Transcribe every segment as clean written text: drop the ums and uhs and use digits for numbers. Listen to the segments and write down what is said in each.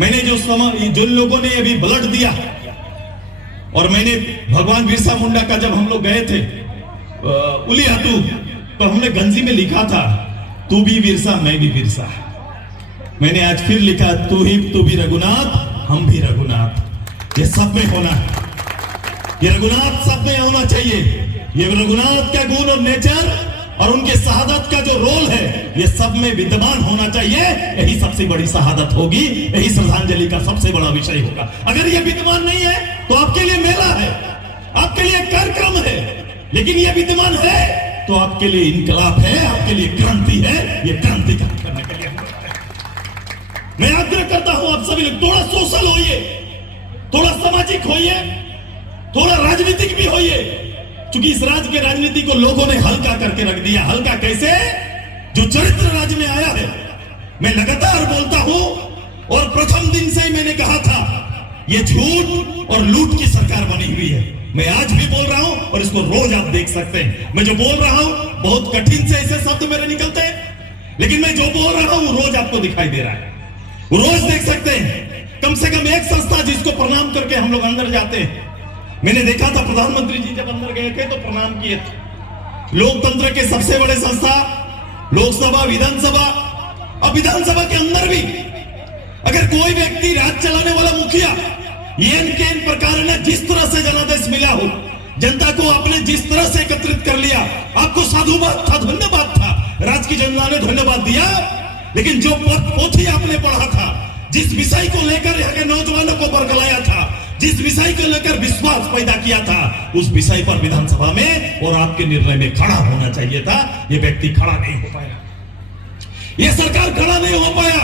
मैंने जो लोगों ने अभी ब्लड दिया, और मैंने भगवान बिरसा मुंडा का जब हम लोग गए थे उलियातू, तो हमने गंजी में लिखा था तू भी बिरसा मैं भी बिरसा। मैंने आज फिर लिखा तू भी रघुनाथ हम भी रघुनाथ। ये सब में होना है, ये रघुनाथ सब में होना चाहिए। ये रघुनाथ का गुण और नेचर और उनके शहादत का जो रोल है ये सब में विद्यमान होना चाहिए। यही सबसे बड़ी शहादत होगी, यही श्रद्धांजलि का सबसे बड़ा विषय होगा। अगर ये विद्यमान नहीं है तो आपके लिए मेला है, आपके लिए कार्यक्रम है, लेकिन ये विद्यमान है तो आपके लिए इनकलाब है, आपके लिए क्रांति है। ये क्रांति करने के लिए मैं आग्रह करता हूं आप सभी लोग थोड़ा सोशल होइए, थोड़ा सामाजिक होइए, थोड़ा राजनीतिक भी होइए, क्योंकि इस राज्य के राजनीति को लोगों ने हल्का करके रख दिया। हल्का कैसे? जो चरित्र राज्य में आया है। मैं लगातार बोलता हूं और प्रथम दिन से ही मैंने कहा था ये झूठ और लूट की सरकार बनी हुई है। मैं आज भी बोल रहा हूं और इसको रोज आप देख सकते हैं। मैं जो बोल रहा हूं बहुत कठिन से ऐसे शब्द मेरे निकलते हैं, लेकिन मैं जो बोल रहा हूं रोज आपको दिखाई दे रहा है, रोज देख सकते हैं। कम से कम एक संस्था जिसको प्रणाम करके हम लोग अंदर जाते हैं। मैंने देखा था प्रधानमंत्री जी जब अंदर गए थे तो प्रणाम किए थे। लोकतंत्र के सबसे बड़े संस्था लोकसभा, विधानसभा, अब विधानसभा के अंदर भी अगर कोई व्यक्ति राज्य चलाने वाला मुखिया एन प्रकार ने जिस तरह से जनादेश मिला हो, जनता को आपने जिस तरह से एकत्रित कर लिया, आपको साधुवाद था, धन्यवाद था, राज्य की जनता ने धन्यवाद दिया। लेकिन जो पोथी आपने पढ़ा था, जिस विषय को लेकर यहाँ के नौजवानों को बरगलाया था, जिस विषय को लेकर विश्वास पैदा किया था, उस विषय पर विधानसभा में और आपके निर्णय में खड़ा होना चाहिए था। ये व्यक्ति खड़ा नहीं हो पाया, ये सरकार खड़ा नहीं हो पाया।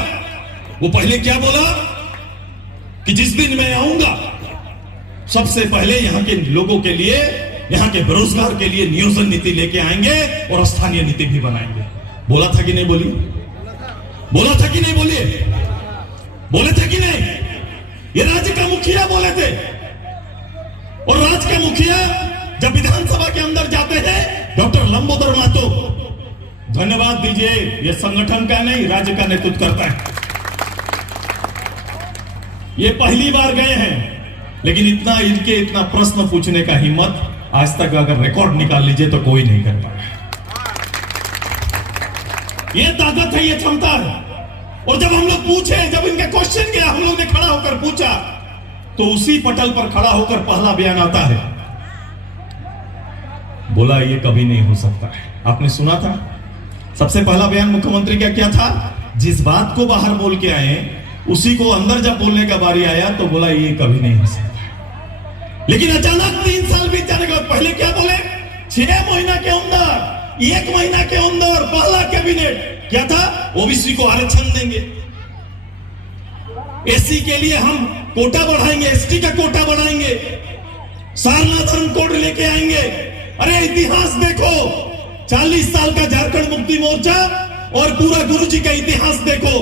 वो पहले क्या बोला कि जिस दिन मैं आऊंगा सबसे पहले यहाँ के लोगों के लिए, यहाँ के बेरोजगार के लिए नियोजन नीति लेके आएंगे और स्थानीय नीति भी बनाएंगे। बोला था कि नहीं बोली? बोला था कि नहीं बोलिए? बोले थे कि नहीं? ये राज्य का मुखिया बोले थे। और राज्य के मुखिया जब विधानसभा के अंदर जाते हैं, डॉक्टर लंबोदर महतो, धन्यवाद दीजिए, ये संगठन का नहीं राज्य का नेतृत्व करता है। ये पहली बार गए हैं, लेकिन इतना प्रश्न पूछने का हिम्मत आज तक अगर रिकॉर्ड निकाल लीजिए तो कोई नहीं कर पाया। ये ताकत है, ये क्षमता है। और जब हम लोग पूछे, जब इनका क्वेश्चन किया, हम लोग ने खड़ा होकर पूछा, तो उसी पटल पर खड़ा होकर पहला बयान आता है, बोला ये कभी नहीं हो सकता है। आपने सुना था सबसे पहला बयान मुख्यमंत्री का क्या था? जिस बात को बाहर बोल के आए उसी को अंदर जब बोलने का बारी आया तो बोला ये कभी नहीं हो सकता। लेकिन अचानक 3 साल बीत जाने के बाद पहले क्या बोले? 6 महीना के अंदर, 1 महीना के अंदर पहला कैबिनेट क्या था? ओबीसी को आरक्षण देंगे, एससी के लिए हम कोटा बढ़ाएंगे, एसटी का कोटा बढ़ाएंगे, सारना धर्म कोड लेके आएंगे। अरे इतिहास देखो, 40 साल का झारखंड मुक्ति मोर्चा और पूरा गुरुजी का इतिहास देखो।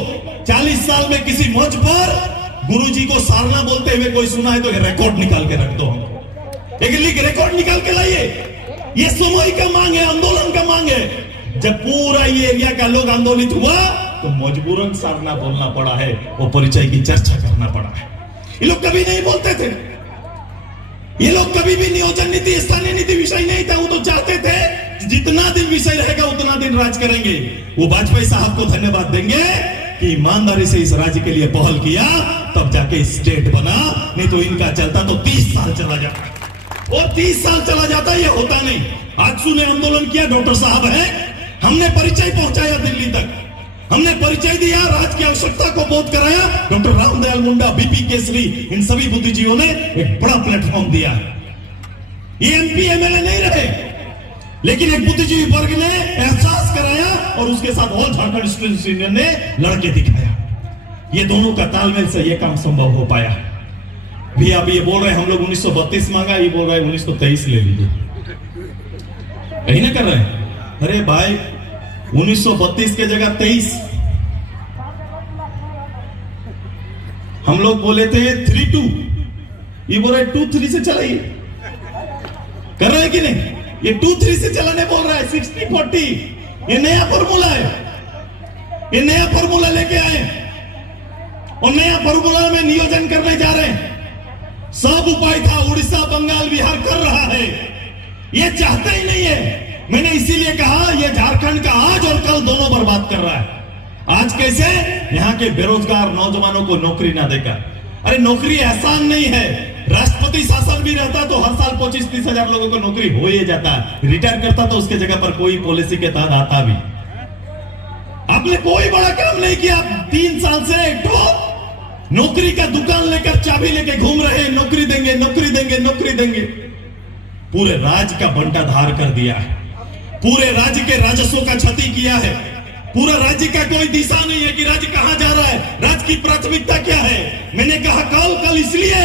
40 साल में किसी मंच पर गुरुजी को सारना बोलते हुए कोई सुना है तो रिकॉर्ड निकाल के रख दो, एक रिकॉर्ड निकाल के लाइए। ये समय का मांग है, आंदोलन का मांग है। जब पूरा ये एरिया का लोग आंदोलित हुआ तो मजबूरन सारना बोलना पड़ा है, वो परिचय की चर्चा करना पड़ा है। ये लोग कभी नहीं बोलते थे, ये लोग कभी भी नियोजन नीति, स्थानीय नीति विषय नहीं था। वो तो चाहते थे जितना दिन विषय रहेगा उतना दिन राज करेंगे। वो वाजपेयी साहब को धन्यवाद देंगे कि ईमानदारी से इस राज्य के लिए पहल किया, तब जाके स्टेट बना। नहीं तो इनका चलता तो 30 साल चला जाता, और 30 साल चला जाता, ये होता नहीं। आजसू ने आंदोलन किया, डॉक्टर साहब है, हमने परिचय पहुंचाया दिल्ली तक, हमने परिचय दिया, राज्य की आवश्यकता को बोध कराया। डॉक्टर रामदयाल मुंडा, बीपी केसरी, इन सभी बुद्धिजीवियों ने एक बड़ा प्लेटफॉर्म दिया। ये एमपी एमएलए नहीं रहे, लेकिन एक बुद्धिजीवी वर्ग ने एहसास कराया और उसके साथ ऑल झारखंड स्टूडेंट्स यूनियन ने लड़के दिखाया। ये दोनों का तालमेल से ये काम संभव हो पाया। भी अब ये बोल रहे हैं हम लोग 1932 मांगा, ये बोल रहे हैं 1923 ले लीजिए, यही ना कर रहे हैं। अरे भाई 1932 के जगह 23, हम लोग बोले थे 3-2, ये बोल रहे 2-3 से चलाइए। कर रहे हैं कि नहीं? ये 2-3 से चलाने बोल रहा है, 60-40। ये नया फॉर्मूला है, ये नया फॉर्मूला लेके आए। और नया फॉर्मूला में नियोजन करने जा रहे हैं। सब उपाय था उड़ीसा, बंगाल, बिहार कर रहा है, ये चाहते ही नहीं है। मैंने इसीलिए कहा ये झारखंड का आज और कल दोनों बर्बाद कर रहा है। आज कैसे? यहाँ के बेरोजगार नौजवानों को नौकरी ना देकर। अरे नौकरी आसान नहीं है। राष्ट्रपति शासन भी रहता तो हर साल 25-30 हजार लोगों को नौकरी हो ही जाता है। रिटायर करता तो उसके जगह पर कोई पॉलिसी के तहत आता भी। आपने कोई बड़ा काम नहीं किया। 3 साल से एक तो नौकरी का दुकान लेकर चाबी लेके घूम रहे हैं, नौकरी देंगे, नौकरी देंगे, नौकरी देंगे। पूरे राज्य का बंटाधार कर दिया है। पूरे राज्य के राजस्व का क्षति किया है। पूरा राज्य का कोई दिशा नहीं है कि राज्य कहां जा रहा है, राज्य की प्राथमिकता क्या है। मैंने कहा कल इसलिए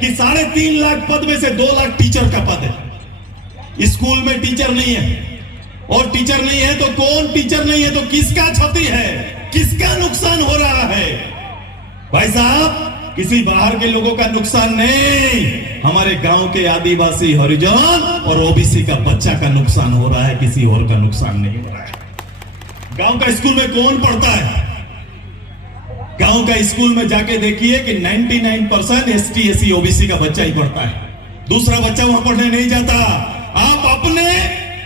कि 3.5 लाख पद में से 2 लाख टीचर का पद है। स्कूल में टीचर नहीं है, और टीचर नहीं है तो कौन टीचर नहीं है तो किसका क्षति है, किसका नुकसान हो रहा है? भाई साहब, किसी बाहर के लोगों का नुकसान नहीं, हमारे गांव के आदिवासी, हरिजन और ओबीसी का बच्चा का नुकसान हो रहा है, किसी और का नुकसान नहीं हो रहा है। गांव का स्कूल में कौन पढ़ता है? गांव का स्कूल में जाके देखिए कि 99% ST SC OBC का बच्चा ही पढ़ता है। दूसरा बच्चा वहां पढ़ने नहीं जाता। आप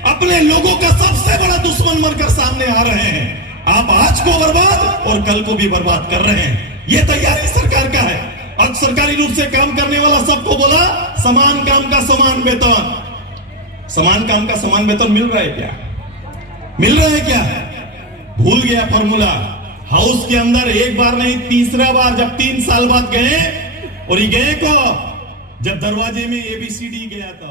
अपने लोगों का सबसे बड़ा दुश्मन बनकर सामने आ रहे हैं। आप आज को बर्बाद और कल को भी बर्बाद कर रहे हैं। यह तैयारी सरकार का है। अब सरकारी रूप से काम करने वाला सबको बोला समान काम का समान वेतन। समान काम का समान वेतन मिल रहा है क्या? मिल रहा है क्या? भूल गया फॉर्मूला। हाउस के अंदर एक बार नहीं, तीसरा बार जब 3 साल बाद गए, और ये गए को जब दरवाजे में ABCD गया था।